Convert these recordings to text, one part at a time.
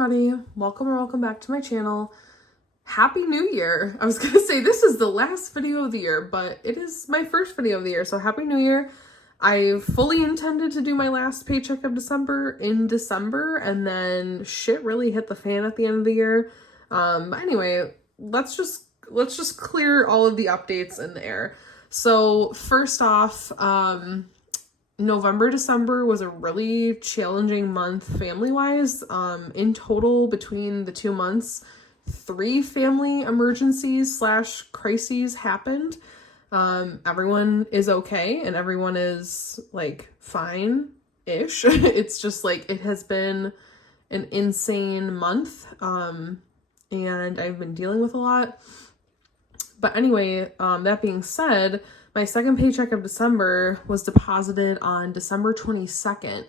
everybody, welcome back to my channel. Happy New Year. I was gonna say this is the last video of the year, but it is my first video of the year, so Happy New Year. I fully intended to do my last paycheck of December in December, and then shit really hit the fan at the end of the year. Anyway, let's just clear all of the updates in the air. So first off, November, December was a really challenging month family-wise. In total, between the 2 months, 3 family emergencies / crises happened. Everyone is okay and everyone is like fine-ish. It's just like it has been an insane month, and I've been dealing with a lot. But anyway, that being said, my second paycheck of December was deposited on December 22nd.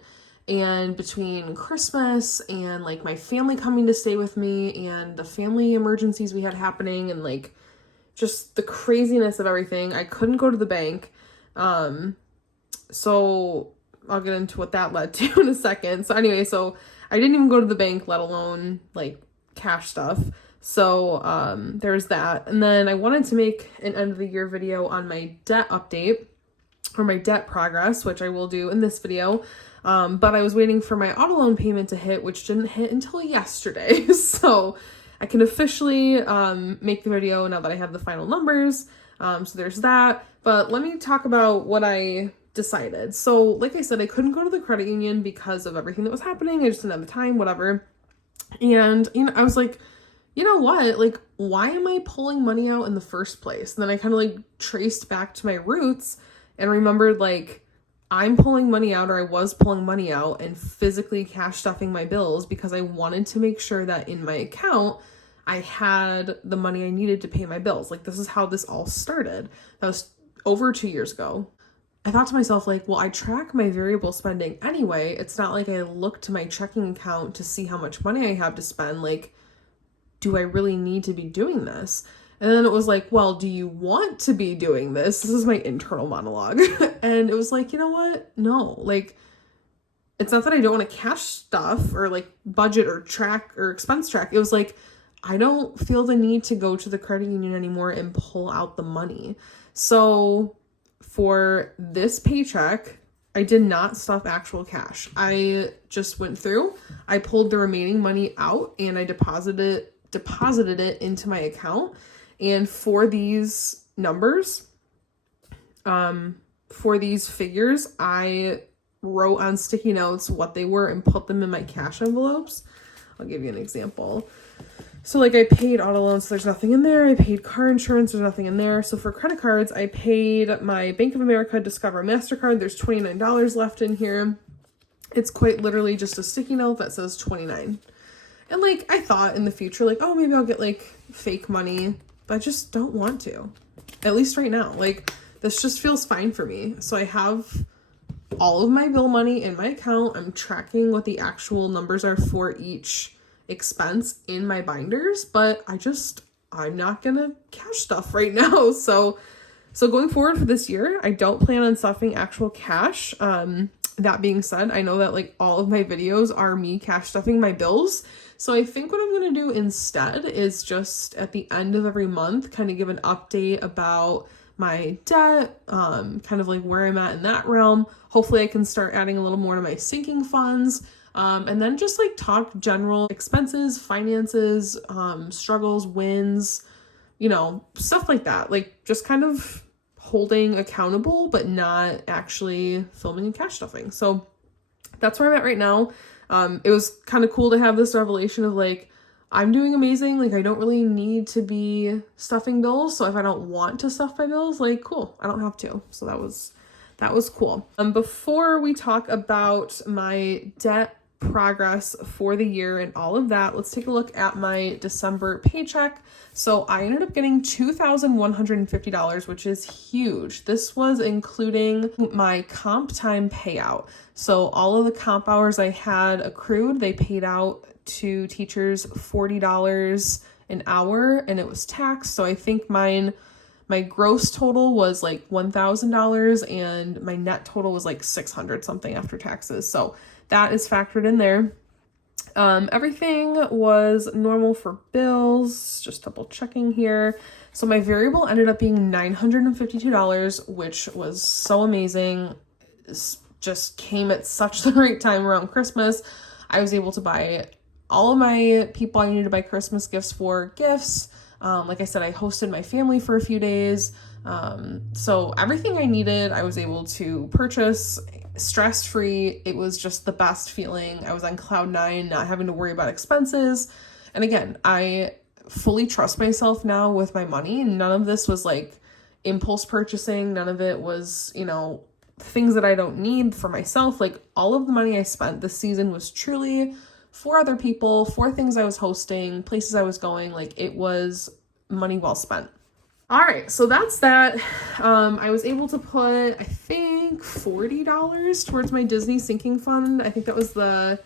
And between Christmas and like my family coming to stay with me and the family emergencies we had happening and like just the craziness of everything, I couldn't go to the bank. So I'll get into what that led to in a second. So anyway, so I didn't even go to the bank, let alone like cash stuff. So there's that. And then I wanted to make an end of the year video on my debt update or my debt progress, which I will do in this video. But I was waiting for my auto loan payment to hit, which didn't hit until yesterday. So I can officially make the video now that I have the final numbers. So there's that. But let me talk about what I decided. So like I said, I couldn't go to the credit union because of everything that was happening. I just didn't have the time, whatever. And, I was like, you know what, like, why am I pulling money out in the first place? And then I kind of like traced back to my roots and remembered like I'm pulling money out, or I was pulling money out and physically cash stuffing my bills because I wanted to make sure that in my account I had the money I needed to pay my bills. Like, this is how this all started. That was over 2 years ago. I thought to myself, like, well, I track my variable spending anyway. It's not like I look to my checking account to see how much money I have to spend. Like, do I really need to be doing this? And then it was like, well, do you want to be doing this? This is my internal monologue. And it was like, you know what? No, like, it's not that I don't want to cash stuff or like budget or track or expense track. It was like, I don't feel the need to go to the credit union anymore and pull out the money. So for this paycheck, I did not stuff actual cash. I just went through, I pulled the remaining money out and I deposited it into my account. And for these numbers, for these figures, I wrote on sticky notes what they were and put them in my cash envelopes. I'll give you an example. So like I paid auto loans, so there's nothing in there. I paid car insurance, there's nothing in there. So for credit cards, I paid my Bank of America, Discover, MasterCard. There's $29 left in here. It's quite literally just a sticky note that says 29. And like, I thought in the future, like, oh, maybe I'll get like fake money, but I just don't want to, at least right now. Like, this just feels fine for me. So I have all of my bill money in my account. I'm tracking what the actual numbers are for each expense in my binders, but I'm not gonna cash stuff right now. So going forward for this year, I don't plan on stuffing actual cash. That being said, I know that like all of my videos are me cash stuffing my bills. So I think what I'm going to do instead is just at the end of every month, kind of give an update about my debt, kind of like where I'm at in that realm. Hopefully I can start adding a little more to my sinking funds. And then just like talk general expenses, finances, struggles, wins, stuff like that. Like just kind of holding accountable, but not actually filming and cash stuffing. So that's where I'm at right now. It was kind of cool to have this revelation of like, I'm doing amazing. Like, I don't really need to be stuffing bills. So if I don't want to stuff my bills, like, cool, I don't have to. So that was cool. Before we talk about my debt progress for the year and all of that, let's take a look at my December paycheck. So I ended up getting $2,150, which is huge. This was including my comp time payout. So all of the comp hours I had accrued, they paid out to teachers $40 an hour and it was taxed. So I think my gross total was like $1,000 and my net total was like $600 something after taxes. So that is factored in there. Everything was normal for bills, just double checking here. So my variable ended up being $952, which was so amazing. Just came at such the right time around Christmas. I was able to buy all of my people I needed to buy Christmas gifts for gifts. Like I said, I hosted my family for a few days. So everything I needed, I was able to purchase stress-free. It was just the best feeling. I was on cloud nine, not having to worry about expenses. And again, I fully trust myself now with my money, and none of this was like impulse purchasing. None of it was, things that I don't need for myself. Like all of the money I spent this season was truly for other people, for things I was hosting, places I was going. Like it was money well spent. All right, so that's that. I was able to put, I think, $40 towards my Disney sinking fund. I think that was the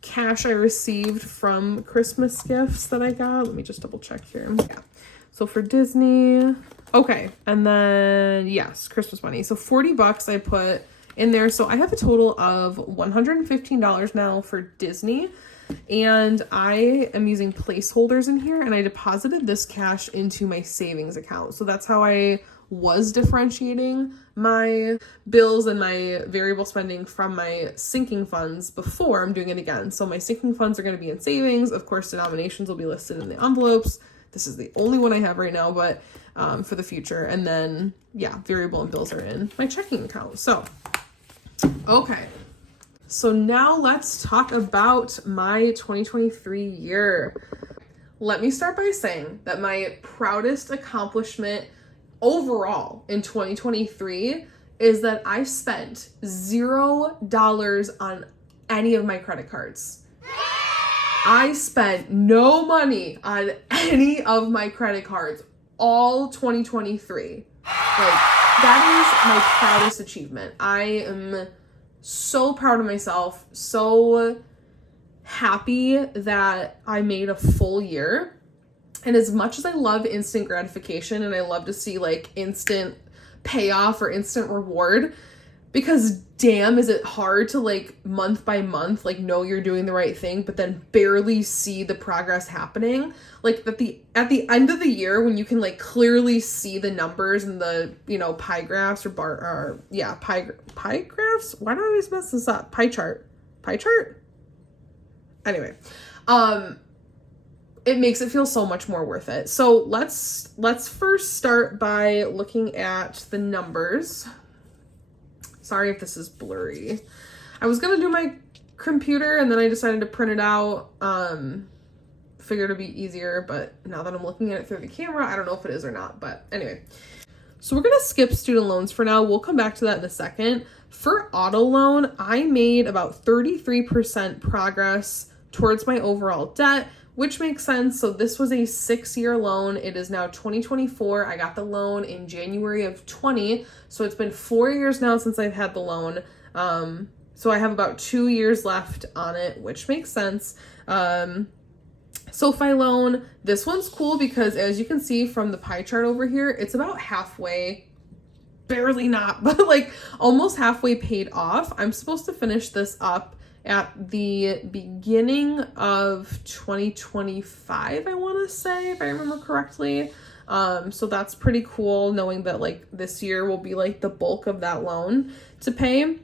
cash I received from Christmas gifts that I got. Let me just double check here. Yeah. So for Disney, okay. And then, yes, Christmas money. So $40 I put in there. So I have a total of $115 now for Disney. And I am using placeholders in here, and I deposited this cash into my savings account. So that's how I was differentiating my bills and my variable spending from my sinking funds before I'm doing it again. So my sinking funds are going to be in savings. Of course, denominations will be listed in the envelopes. This is the only one I have right now, but for the future. And then, yeah, variable and bills are in my checking account. So, okay. So now let's talk about my 2023 year. Let me start by saying that my proudest accomplishment overall in 2023 is that I spent $0 on any of my credit cards. I spent no money on any of my credit cards all 2023. Like, that is my proudest achievement. I am so proud of myself, so happy that I made a full year. And as much as I love instant gratification and I love to see like instant payoff or instant reward, because damn, is it hard to like month by month, like know you're doing the right thing, but then barely see the progress happening. Like at the end of the year, when you can like clearly see the numbers and the, pie graphs or pie graphs. Why do I always mess this up? Pie chart. Anyway, it makes it feel so much more worth it. So let's first start by looking at the numbers. Sorry if this is blurry. I was going to do my computer and then I decided to print it out. Figured it'd be easier, but now that I'm looking at it through the camera, I don't know if it is or not. But anyway, so we're going to skip student loans for now. We'll come back to that in a second. For auto loan, I made about 33% progress towards my overall debt, which makes sense. So this was a 6-year loan. It is now 2024. I got the loan in January of 20. So it's been 4 years now since I've had the loan. So I have about 2 years left on it, which makes sense. SoFi loan, this one's cool because as you can see from the pie chart over here, it's about halfway, barely not, but like almost halfway paid off. I'm supposed to finish this up at the beginning of 2025, I want to say, if I remember correctly. So that's pretty cool knowing that like this year will be like the bulk of that loan to pay.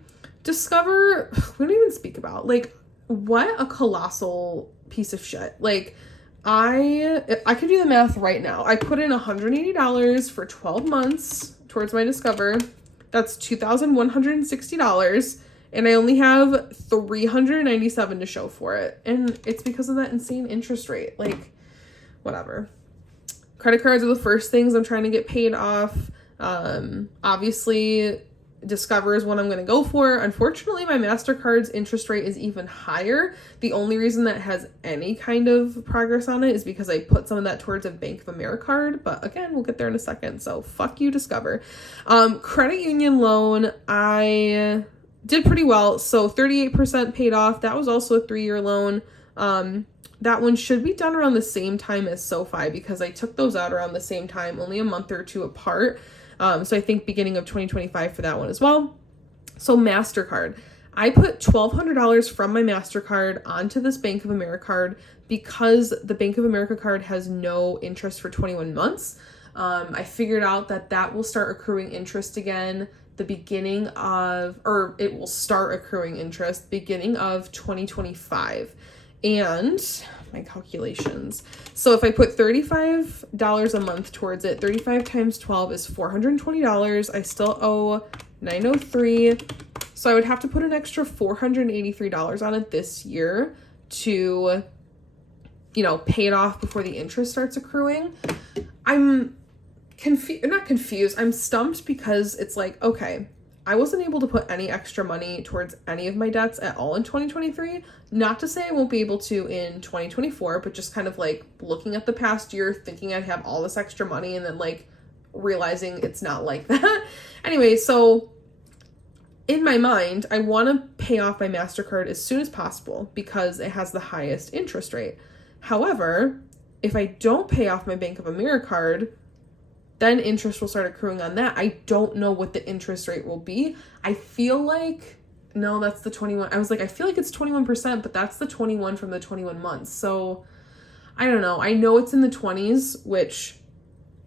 Discover, we don't even speak about, like, what a colossal piece of shit. Like, I could do the math right now. I put in $180 for 12 months towards my Discover. That's $2,160. And I only have $397 to show for it. And it's because of that insane interest rate. Like, whatever. Credit cards are the first things I'm trying to get paid off. Obviously, Discover is what I'm going to go for. Unfortunately, my MasterCard's interest rate is even higher. The only reason that has any kind of progress on it is because I put some of that towards a Bank of America card. But again, we'll get there in a second. So fuck you, Discover. Credit union loan, I did pretty well. So 38% paid off. That was also a 3-year loan. That one should be done around the same time as SoFi because I took those out around the same time, only a month or two apart. So I think beginning of 2025 for that one as well. So MasterCard, I put $1,200 from my MasterCard onto this Bank of America card because the Bank of America card has no interest for 21 months. I figured out that will start accruing interest again it will start accruing interest beginning of 2025. And my calculations. So if I put $35 a month towards it, 35 times 12 is $420. I still owe $903. So I would have to put an extra $483 on it this year to, pay it off before the interest starts accruing. I'm not confused. I'm stumped because it's like, okay, I wasn't able to put any extra money towards any of my debts at all in 2023. Not to say I won't be able to in 2024, but just kind of like looking at the past year, thinking I'd have all this extra money and then like realizing it's not like that. Anyway, so in my mind, I want to pay off my MasterCard as soon as possible because it has the highest interest rate. However, if I don't pay off my Bank of America card, then interest will start accruing on that. I don't know what the interest rate will be. I feel like, no, that's the 21. I was like, I feel like it's 21%, but that's the 21 from the 21 months. So I don't know. I know it's in the 20s, which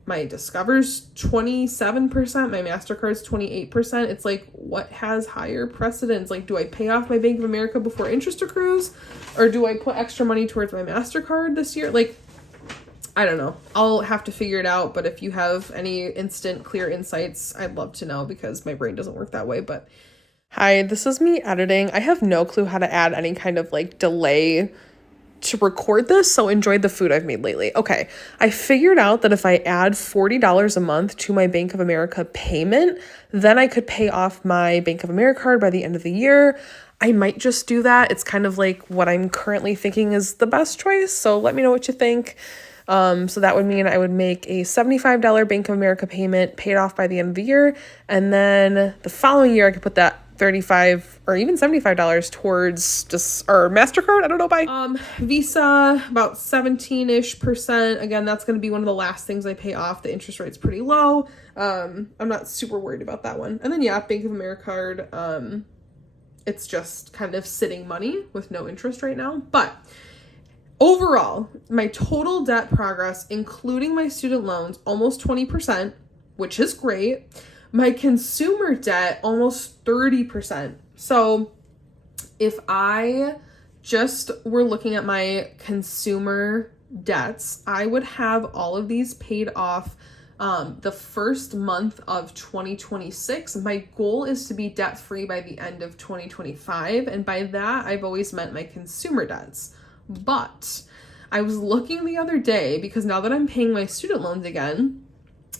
my Discover's 27%, my MasterCard's 28%. It's like, what has higher precedence? Like, do I pay off my Bank of America before interest accrues? Or do I put extra money towards my MasterCard this year? Like, I don't know. I'll have to figure it out, but if you have any instant clear insights, I'd love to know because my brain doesn't work that way. But hi, this is me editing. I have no clue how to add any kind of like delay to record this, so enjoy the food I've made lately. Okay, I figured out that if I add $40 a month to my Bank of America payment, then I could pay off my Bank of America card by the end of the year. I might just do that. It's kind of like what I'm currently thinking is the best choice, so let me know what you think. So that would mean I would make a $75 Bank of America payment, paid off by the end of the year, and then the following year I could put that $35 or even $75 towards or MasterCard, I don't know, by Visa, about 17-ish%. Again, that's going to be one of the last things I pay off. The interest rate's pretty low. I'm not super worried about that one. And then Bank of America card, it's just kind of sitting money with no interest right now. But overall, my total debt progress, including my student loans, almost 20%, which is great. My consumer debt, almost 30%. So if I just were looking at my consumer debts, I would have all of these paid off the first month of 2026. My goal is to be debt-free by the end of 2025. And by that, I've always meant my consumer debts. But I was looking the other day because now that I'm paying my student loans again,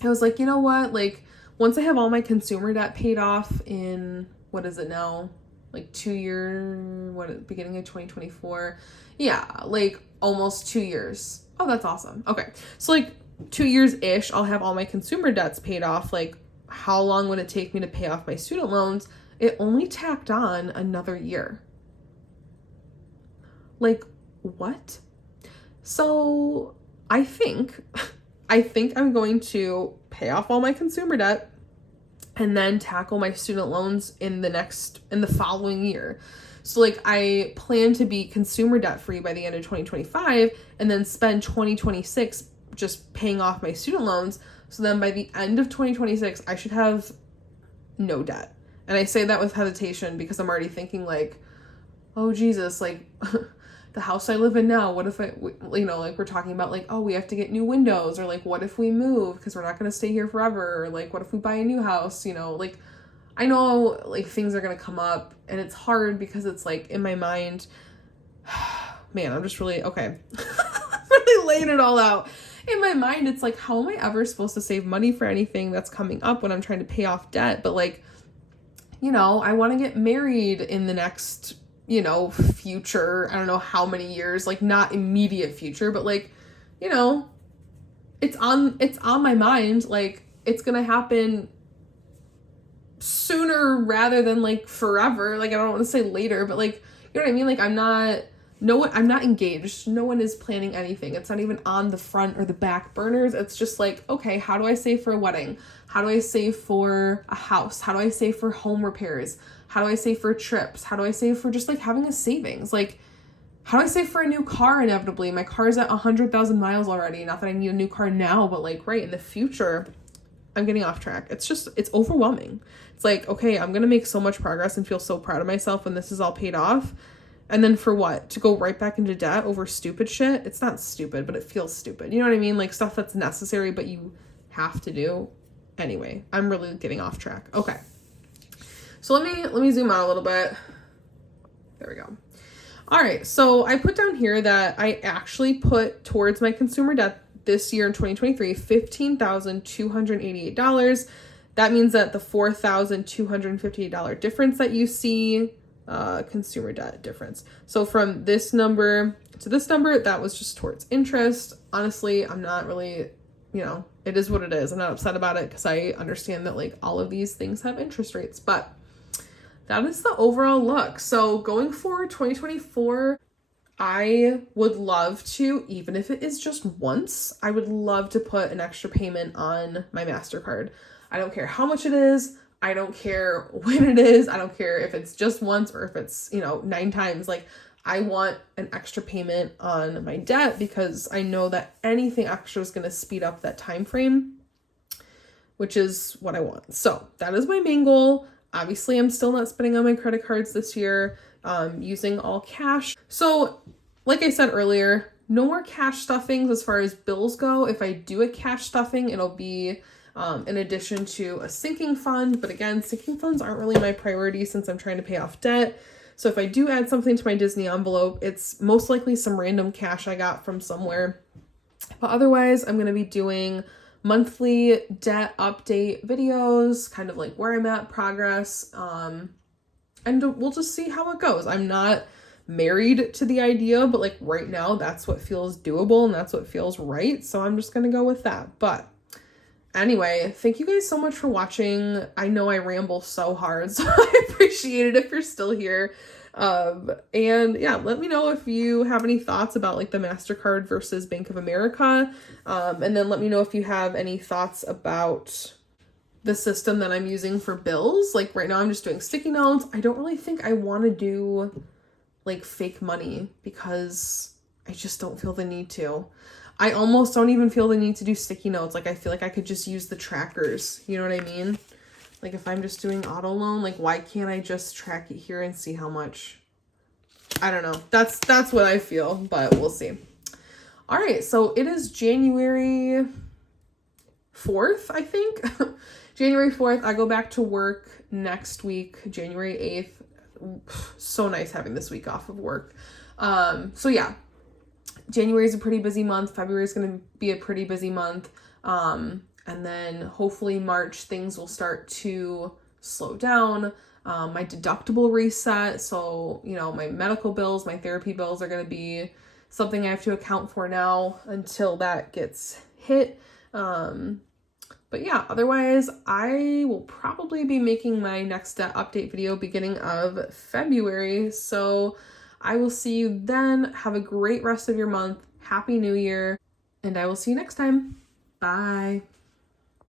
I was like, you know what? Like, once I have all my consumer debt paid off in, what is it now? Like 2 years, beginning of 2024? Yeah, like almost 2 years. Oh, that's awesome. Okay. So like 2 years-ish, I'll have all my consumer debts paid off. Like, how long would it take me to pay off my student loans? It only tacked on another year. Like, what? So I think I'm going to pay off all my consumer debt and then tackle my student loans in the following year. So like I plan to be consumer debt free by the end of 2025 and then spend 2026 just paying off my student loans. So then by the end of 2026, I should have no debt. And I say that with hesitation because I'm already thinking like, oh Jesus, like the house I live in now, what if like we're talking about like, oh, we have to get new windows, or like, what if we move because we're not going to stay here forever, or like, what if we buy a new house, like, I know like things are going to come up and it's hard because it's like in my mind, man, I'm just really, okay, really laying it all out. In my mind, it's like, how am I ever supposed to save money for anything that's coming up when I'm trying to pay off debt? But like, I want to get married in the next future, I don't know how many years, like not immediate future, but like, it's on my mind. Like it's going to happen sooner rather than like forever. Like, I don't want to say later, but like, you know what I mean? Like I'm not no one, I'm not engaged. No one is planning anything. It's not even on the front or the back burners. It's just like, okay, how do I save for a wedding? How do I save for a house? How do I save for home repairs? How do I save for trips? How do I save for just like having a savings? Like, how do I save for a new car inevitably? My car's at 100,000 miles already. Not that I need a new car now, but like right in the future, I'm getting off track. It's overwhelming. It's like, okay, I'm going to make so much progress and feel so proud of myself when this is all paid off. And then for what? To go right back into debt over stupid shit? It's not stupid, but it feels stupid. You know what I mean? Like stuff that's necessary, but you have to do. Anyway, I'm really getting off track. Okay. So let me zoom out a little bit. There we go. All right. So I put down here that I actually put towards my consumer debt this year in 2023, $15,288. That means that the $4,258 difference that you see, consumer debt difference. So from this number to this number, that was just towards interest. Honestly, I'm not really, it is what it is. I'm not upset about it because I understand that like all of these things have interest rates, but that is the overall look. So going forward, 2024, I would love to, even if it is just once, I would love to put an extra payment on my MasterCard. I don't care how much it is. I don't care when it is. I don't care if it's just once or if it's, 9 times. Like, I want an extra payment on my debt because I know that anything extra is going to speed up that time frame, which is what I want. So that is my main goal. Obviously, I'm still not spending on my credit cards this year, using all cash. So like I said earlier, no more cash stuffings as far as bills go. If I do a cash stuffing, it'll be in addition to a sinking fund. But again, sinking funds aren't really my priority since I'm trying to pay off debt. So if I do add something to my Disney envelope, it's most likely some random cash I got from somewhere. But otherwise, I'm going to be doing monthly debt update videos, kind of like where I'm at, progress, and we'll just see how it goes. I'm not married to the idea, but like right now, that's what feels doable and that's what feels right. So I'm just going to go with that. But anyway, thank you guys so much for watching. I know I ramble so hard, so I appreciate it if you're still here. And yeah, let me know if you have any thoughts about like the MasterCard versus Bank of America. And then let me know if you have any thoughts about the system that I'm using for bills. Like right now I'm just doing sticky notes. I don't really think I want to do like fake money because I just don't feel the need to. I almost don't even feel the need to do sticky notes. Like I feel like I could just use the trackers. You know what I mean? Like if I'm just doing auto loan, like why can't I just track it here and see how much? I don't know. That's what I feel, but we'll see. All right, so it is January 4th, I think. January 4th, I go back to work next week, January 8th. So nice having this week off of work. So yeah, January is a pretty busy month. February is going to be a pretty busy month. And then hopefully March, things will start to slow down. My deductible reset. So, my medical bills, my therapy bills are going to be something I have to account for now until that gets hit. But yeah, otherwise I will probably be making my next debt update video beginning of February. So I will see you then. Have a great rest of your month. Happy New Year. And I will see you next time. Bye.